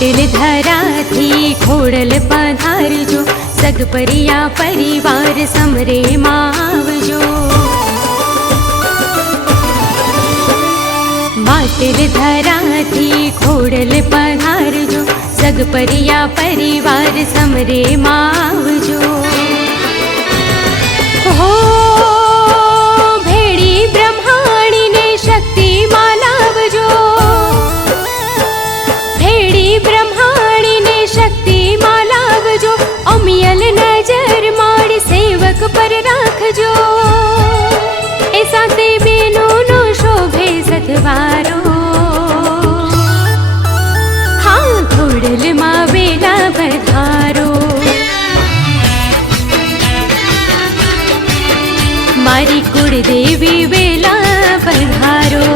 પાટીલ ધરાથી ખોડલ પધારજો, સગપરિયા પરિવાર સમરે માં આવજો. પાટીલ ધરાથી ખોડલ પધારજો, સગપરિયા પરિવાર સમરે માં આવજો. હો ભેડી બ્રહ્માણીને શક્તિ માં લાવજો, ભેડી બ્રહ્માણીને શક્તિ માં લાવજો. અમિયલ નજર માડી સેવક પર રાખજો, એ સાથે બેનો નો શોભે સથવારો. હા ખોડલ માં વેલા પધારો, મારી કુળદેવી વેલા પધારો.